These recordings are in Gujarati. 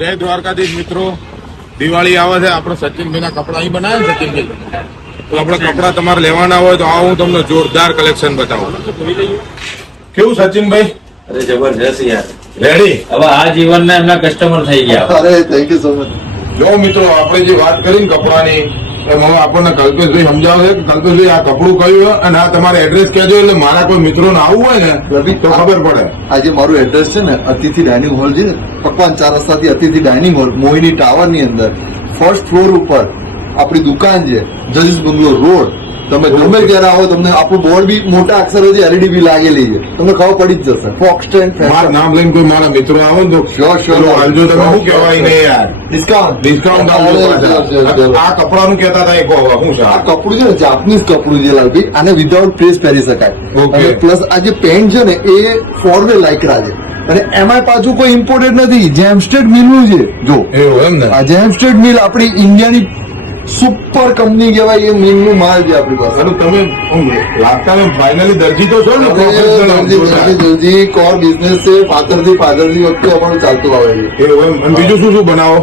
જય દ્વારકાધીશ મિત્રો, દિવાળી આવે છે. આપણે સચિનભાઈના કપડા અહીં બનાવે ને સચિનભાઈ, તો આપણે કપડા તમારે લેવાના હોય તો આ હું તમને જોરદાર કલેક્શન બતાવું. કેવું સચિનભાઈ? અરે જબરજસ્ત યાર, રેડી. હવે આ જીવનના એમના કસ્ટમર થઈ ગયા. અરે થેન્ક યુ સો મચ. જો મિત્રો, આપણે જે વાત કરી ને કપડાની, એમ હવે આપણને કલ્પેશભાઈ સમજાવે છે કે કલ્પેશભાઈ આ કપડું કયું અને આ તમારે એડ્રેસ કહેજો, એટલે મારા કોઈ મિત્રોને આવવું હોય ને તો ખબર પડે. આજે મારું એડ્રેસ છે ને અતિથિ ડાઇનિંગ હોલ છે, પકવાન 4 રસ્તાથી અતિથિ ડાઇનિંગ હોલ, મોહિની ટાવર ની અંદર ફર્સ્ટ ફ્લોર ઉપર આપણી દુકાન છે, જજીસ બંગલો રોડ. તમે ગમે ત્યારે આવો, તમને આપણું બોર્ડ બી મોટા અક્ષરોથી એલઈડી બી લાગેલી છે, તમને ખબર પડી જ જશે. ફોક્સ મારું નામ લઈને કોઈ મારા મિત્રો આવે ને તો શ્યોર હાલજો. તમે શું કહેવાય નહીં યાર, ડિસ્કાઉન્ટ આ કપડાનું કહેતા હતા એક શું છે? આ કપડું છે ને જાપનીઝ કપડું છે લાલભાઈ, આને વિધાઉટ પ્રેસ પહેરી શકાય. Okay. પ્લસ આ જે પેન્ટ છે ને એ ફોરવે લાયકરા છે, અને એમાં પાછું કોઈ ઇમ્પોર્ટેડ નથી, જેમસ્ટેડ મિલનું છે. જો એવું એમ ને? આ જેમસ્ટેડ મિલ આપણી ઇન્ડિયાની સુપર કંપની કહેવાય, એ મિલનું માલ છે આપણી પાસે. અરે તમે લાગતા ફાઇનલી દરજી તો છો ને? દરજી કોર બિઝનેસ છે, પાછળથી વખતે અમારું ચાલતું આવે છે. એવું એમ? અને બીજું શું શું બનાવો?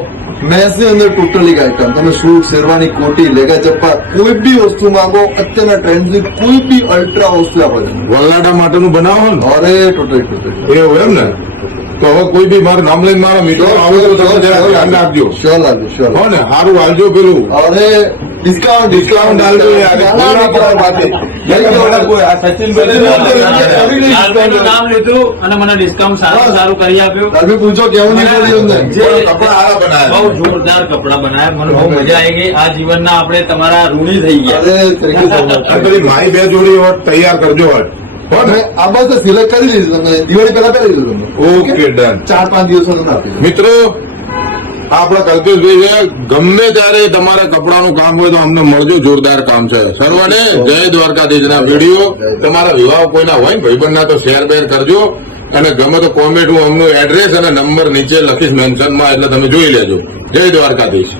મેસની અંદર ટોટલી આઈટમ, તમે સૂટ, શેરવાની, કોટી, લેગા ચપ્પા, કોઈ બી વસ્તુ માંગો, અત્યારના ટ્રેન્ડની કોઈ બી અલ્ટ્રા વસ્તુ આપણે વલ્લાડા માટેનું બનાવો ને? અરે ટોટલી એવું એમ ને? તો હવે કોઈ બી મારું નામ લઈને મારા મિત્રો આવે તો તમે જરા ધ્યાન રાખજો. શ્યોર લાગજો, શ્યોર. હો ને? સારું હાલજો. પેલું અરે ડિસ્કાઉન્ટ હાલજો યાર. લાલભાઈનું નામ લીધું અને મને ડિસ્કાઉન્ટ સારું કરી આપ્યું. તમે પૂછો કેવું નહીં કર્યું અમને. કપડા સારા બનાવ્યા. બહુ જોરદાર કપડા બનાવ્યા, મને બહુ મજા આવી ગઈ. આ જીવનના આપણે તમારા ઋણી થઈ ગયા. અરે થેન્ક યુ સો મચ. અને પેલી મારી 2 જોડી હોત તૈયાર કરજો હોત. હો ને? આ બસ સિલેક્ટ કરી લીધું તમે, દિવાળી પહેલા પહેરી લીધું તમે. Okay, done. 4-5 દિવસ તમને આપી દઉં. મિત્રો, આપણા કલ્પેશભાઈ છે, ગમે ત્યારે તમારે કપડાનું કામ હોય તો અમને મળજો. જોરદાર કામ છે. સર્વને જય દ્વારકાધીશના વિડીયો તમારા વિવાહ કોઈના હોય ને ભાઈબંધના તો શેર બેર કરજો, અને ગમે તો કોમેન્ટ હું અમનું એડ્રેસ અને નંબર નીચે લખીશ મેન્શનમાં, એટલે તમે જોઈ લેજો. જય દ્વારકાધીશ.